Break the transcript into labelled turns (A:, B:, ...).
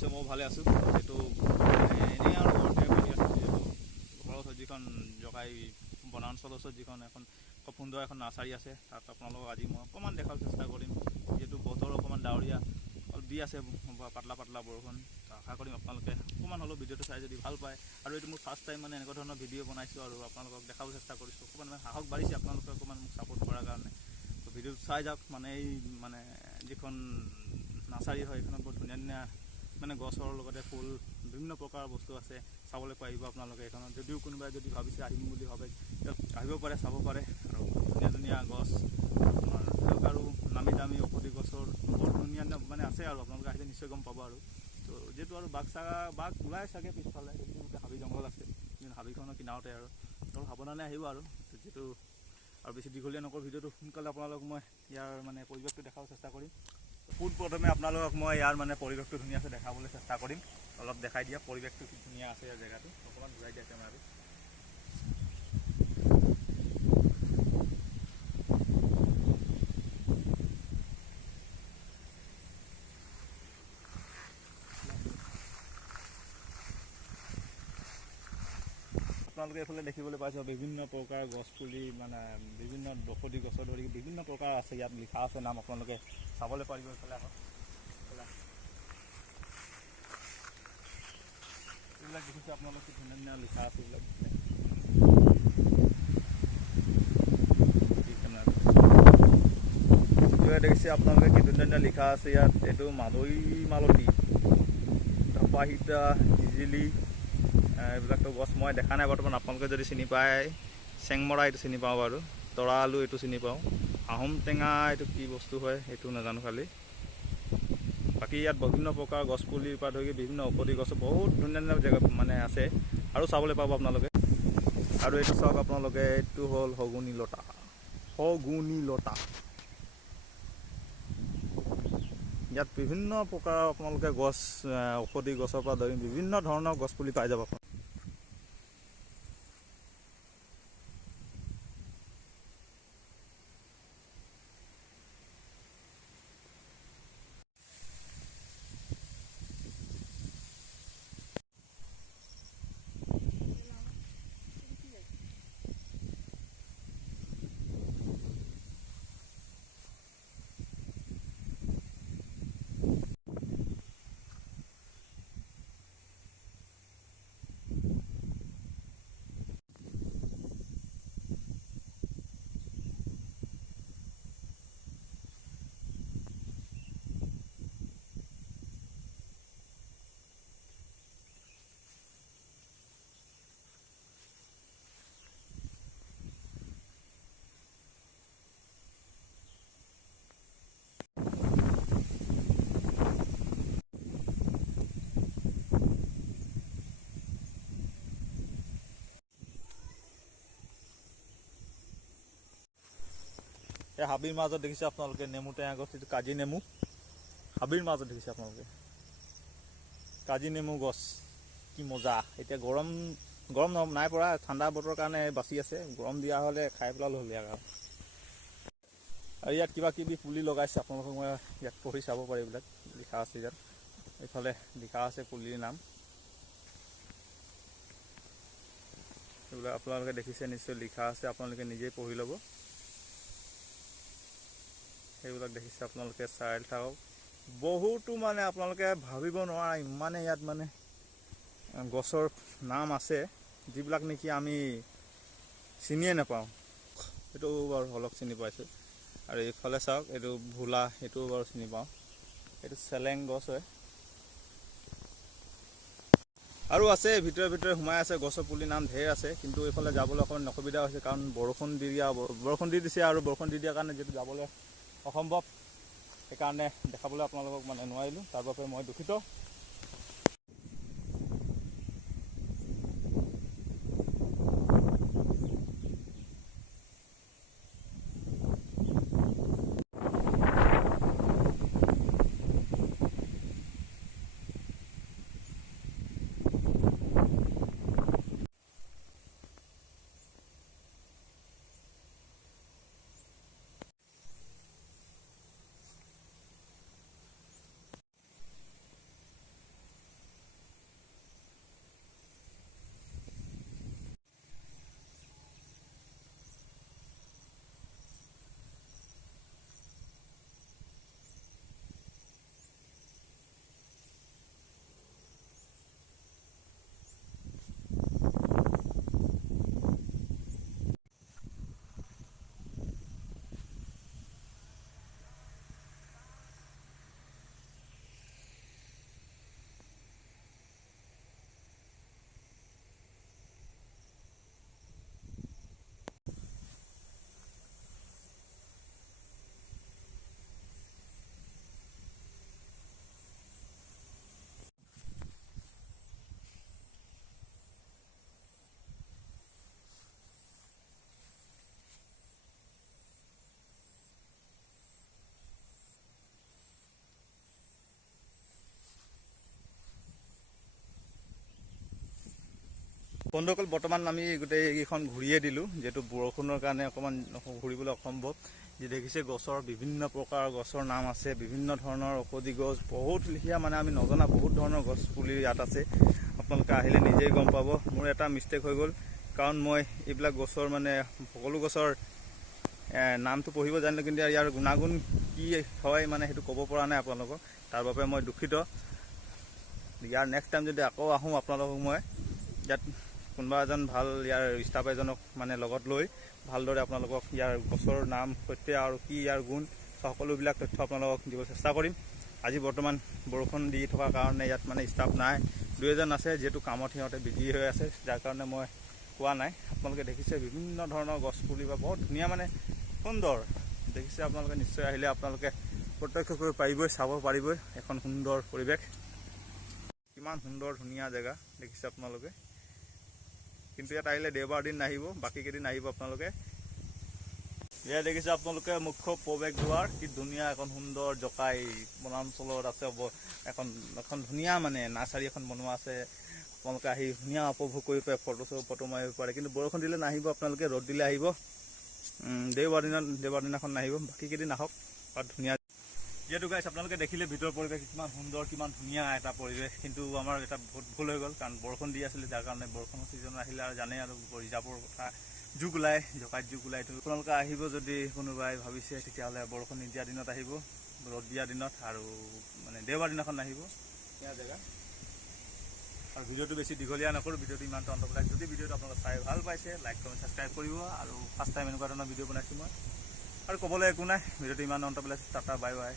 A: নিশ্চয় মই ভালে আছোঁ। যিহেতু এনেই আৰু যিহেতু ওচৰত যিখন জগাই বনাঞ্চলৰ ওচৰত যিখন এখন খুব সুন্দৰ এখন নাৰ্চাৰী আছে তাত আপোনালোকক আজি মই অকণমান দেখাৰ চেষ্টা কৰিম। যিহেতু বতৰ অকণমান ডাৱৰীয়া অলপ দি আছে পাতলা পাতলা বৰষুণ। আশা কৰিম আপোনালোকে অকণমান হ'লেও ভিডিঅ'টো চাই যদি ভাল পায়। আৰু এইটো মোৰ ফাৰ্ষ্ট টাইম মানে এনেকুৱা ধৰণৰ ভিডিঅ' বনাইছোঁ আৰু আপোনালোকক দেখাবলৈ চেষ্টা কৰিছোঁ। অকণমান মানে সাহস বাঢ়িছে আপোনালোকে অকণমান মোক ছাপোৰ্ট কৰাৰ কাৰণে। ভিডিঅ'টো চাই যাওক মানে এই মানে যিখন নাৰ্চাৰী হয় এইখনত বৰ ধুনীয়া ধুনীয়া মানে গছৰ লগতে ফুল বিভিন্ন প্ৰকাৰৰ বস্তু আছে চাবলৈ পাৰিব আপোনালোকে এইখনত। যদিও কোনোবাই যদি ভাবিছে আহিম বুলি ভাবে আহিব পাৰে চাব পাৰে। আৰু ধুনীয়া ধুনীয়া গছ ধৰক আৰু নামী দামী ঔষধি গছৰ বৰ ধুনীয়া মানে আছে আৰু আপোনালোকে আহিলে নিশ্চয় গম পাব আৰু। তো যিহেতু আৰু বাঘ চাগা বাঘ ওলাই চাগে পিছফালে গোটেই হাবি জংঘল আছে হাবিখনৰ কিনাৰতে আৰু। অলপ সাৱধানে আহিব আৰু যিহেতু আৰু বেছি দীঘলীয়া নকৰোঁ ভিডিঅ'টো সোনকালে আপোনালোকক মই ইয়াৰ মানে পৰিৱেশটো দেখাব চেষ্টা কৰিম। পোনপ্ৰথমে আপোনালোকক মই ইয়াৰ মানে পৰিৱেশটো ধুনীয়াকৈ দেখাবলৈ চেষ্টা কৰিম। অলপ দেখাই দিয়া পৰিৱেশটো ধুনীয়া আছে ইয়াৰ জেগাটো। অকণমান ঘূৰাই দিয়া কেমেৰাটো আপোনালোকে এইফালে দেখিবলৈ পাইছে বিভিন্ন প্ৰকাৰৰ গছ পুলি মানে বিভিন্ন ঔষধি গছৰ ধৰি বিভিন্ন প্ৰকাৰ আছে ইয়াত লিখা আছে নাম আপোনালোকে চাবলৈ পাৰিব এইফালে আহক এইবিলাক দেখিছে কি ধুনীয়া ধুনীয়া লিখা আছে এইবিলাক। দেখিছে আপোনালোকে কি ধুনীয়া ধুনীয়া লিখা আছে ইয়াত এইটো মাদৈ মালতী তপাহিতা হিজিলি আহ, এইবিলাকতো গছ মই দেখা নাই বৰ্তমান আপোনালোকে যদি চিনি পায় চেংমৰা এইটো চিনি পাওঁ বাৰু তৰা আলু এইটো চিনি পাওঁ আহোম টেঙা এইটো কি বস্তু হয় সেইটো নাজানো খালি। বাকী ইয়াত বিভিন্ন প্ৰকাৰৰ গছ পুলিৰ পৰা ধৰি বিভিন্ন ঔষধি গছ বহুত ধুনীয়া ধুনীয়া জেগা মানে আছে আৰু চাবলৈ পাব আপোনালোকে। আৰু এইটো চাওক আপোনালোকে এইটো হ'ল শগুনী লতা। শগুনী লতা। ইয়াত বিভিন্ন প্ৰকাৰৰ আপোনালোকে গছ ঔষধি গছৰ পৰা ধৰি বিভিন্ন ধৰণৰ গছ পুলি পাই যাব এই হাবিৰ মাজত দেখিছে আপোনালোকে নেমু টেঙা গছ এইটো কাজি নেমু। হাবিৰ মাজত দেখিছে আপোনালোকে। কাজি নেমু গছ কি মজা। এতিয়া গৰম গৰম নাই পৰা ঠাণ্ডা বতৰৰ কাৰণে বাচি আছে। গৰম দিয়া হ'লে খাই পেলালো হ'ল আৰু আৰু ইয়াত কিবা কিবি পুলি লগাইছে আপোনালোকক মই ইয়াত পঢ়ি চাব পাৰে এইবিলাক। লিখা আছে ইয়াত। এইফালে লিখা আছে পুলিৰ নাম। এইবিলাক আপোনালোকে দেখিছে নিশ্চয় লিখা আছে আপোনালোকে নিজেই পঢ়ি ল'ব। সেইবিলাক দেখিছে আপোনালোকে চাই থাকক। বহুতো মানে আপোনালোকে ভাবিব নোৱাৰা ইমানে ইয়াত মানে গছৰ নাম আছে যিবিলাক নেকি আমি চিনিয়ে নাপাওঁ। সেইটো বাৰু অলপ চিনি পাইছোঁ। আৰু এইফালে চাওক এইটো ভোলা সেইটোও বাৰু চিনি পাওঁ। এইটো চেলেং গছ হয়। আৰু আছে ভিতৰে ভিতৰে সোমাই আছে গছৰ পুলি নাম ঢেৰ আছে কিন্তু এইফালে যাবলৈ অকণমান অসুবিধা হৈছে কাৰণ বৰষুণ দি দিয়া বৰষুণ দি দিছে আৰু বৰষুণ দি দিয়াৰ কাৰণে যিহেতু যাবলৈ অসম্ভৱ। সেইকাৰণে দেখাবলৈ আপোনালোকক মানে নোৱাৰিলোঁ। তাৰ বাবে মই দুখিত। বন্ধুসকল বৰ্তমান আমি গোটেইকেইখন ঘূৰিয়ে দিলোঁ যিহেতু বৰষুণৰ কাৰণে অকণমান ঘূৰিবলৈ অসম্ভৱ। যি দেখিছে গছৰ বিভিন্ন প্ৰকাৰৰ গছৰ নাম আছে বিভিন্ন ধৰণৰ ঔষধি গছ বহুত লিখীয়া মানে আমি নজনা বহুত ধৰণৰ গছ পুলি ইয়াত আছে। আপোনালোকে আহিলে নিজেই গম পাব। মোৰ এটা মিষ্টেক হৈ গ'ল কাৰণ মই এইবিলাক গছৰ মানে সকলো গছৰ নামটো পঢ়িব জানিলোঁ কিন্তু ইয়াৰ গুণাগুণ কি হয় মানে সেইটো ক'ব পৰা নাই আপোনালোকক। তাৰ বাবে মই দুখিত। ইয়াৰ নেক্সট টাইম যদি আকৌ আহোঁ আপোনালোকক মই ইয়াত কোনোবা এজন ভাল ইয়াৰ ষ্টাফ এজনক মানে লগত লৈ ভালদৰে আপোনালোকক ইয়াৰ গছৰ নাম সৈতে আৰু কি ইয়াৰ গুণ সকলোবিলাক তথ্য আপোনালোকক দিব চেষ্টা কৰিম। আজি বৰ্তমান বৰষুণ দি থকাৰ কাৰণে ইয়াত মানে ষ্টাফ নাই। দুই এজন আছে যিহেতু কামত সিহঁতে বিজি হৈ আছে যাৰ কাৰণে মই কোৱা নাই। আপোনালোকে দেখিছে বিভিন্ন ধৰণৰ গছ পুলি বা বহুত ধুনীয়া মানে সুন্দৰ। দেখিছে আপোনালোকে নিশ্চয় আহিলে আপোনালোকে প্ৰত্যক্ষ কৰিব পাৰিবই চাব পাৰিবই। এখন সুন্দৰ পৰিৱেশ। কিমান সুন্দৰ ধুনীয়া জেগা দেখিছে আপোনালোকে। কিন্তু ইয়াত আহিলে দেওবাৰ দিন নাহিব বাকী কেইদিন আহিব আপোনালোকে। এয়া দেখিছে আপোনালোকে মুখ্য প্ৰৱেশ দুৱাৰ কি ধুনীয়া এখন সুন্দৰ জকাই বনাঞ্চলত আছে এখন এখন ধুনীয়া মানে নাৰ্চাৰী এখন বনোৱা আছে। আপোনালোকে আহি ধুনীয়া উপভোগ কৰিব পাৰে ফটো ফটো মাৰিব পাৰে। কিন্তু বৰষুণ দিলে নাহিব আপোনালোকে ৰ'দ দিলে আহিব। দেওবাৰ দিনত দেওবাৰ দিনাখন নাহিব বাকী কেইদিন আহক। ধুনীয়া যিহেতু গাইছ আপোনালোকে দেখিলে ভিতৰৰ পৰিৱেশ কিমান সুন্দৰ কিমান ধুনীয়া এটা পৰিৱেশ। কিন্তু আমাৰ এটা বহুত ভুল হৈ গ'ল কাৰণ বৰষুণ দি আছিলে যাৰ কাৰণে বৰষুণৰ ছিজন আহিলে আৰু জানেই আৰু ৰিজাৰ্ভৰ কথা। জোক ওলাই জকাইত জোক ওলাই। তো আপোনালোকে আহিব যদি কোনোবাই ভাবিছে তেতিয়াহ'লে বৰষুণ নিদিয়া দিনত আহিব ৰ'দ দিয়া দিনত আৰু মানে দেওবাৰ দিনাখন নাহিব ধুনীয়া জেগা? আৰু ভিডিঅ'টো বেছি দীঘলীয়া নকৰোঁ ভিডিঅ'টো ইমান অন্তবিলাক যদি ভিডিঅ'টো আপোনালোকে চাই ভাল পাইছে লাইক কমেণ্ট ছাবস্ক্ৰাইব কৰিব আৰু ফাৰ্ষ্ট টাইম এনেকুৱা ধৰণৰ ভিডিঅ' বনাইছোঁ মই। আৰু ক'বলৈ একো নাই ভিডিঅ'টো ইমান অন্ত পেলাইছোঁ টাটা বাই বাই।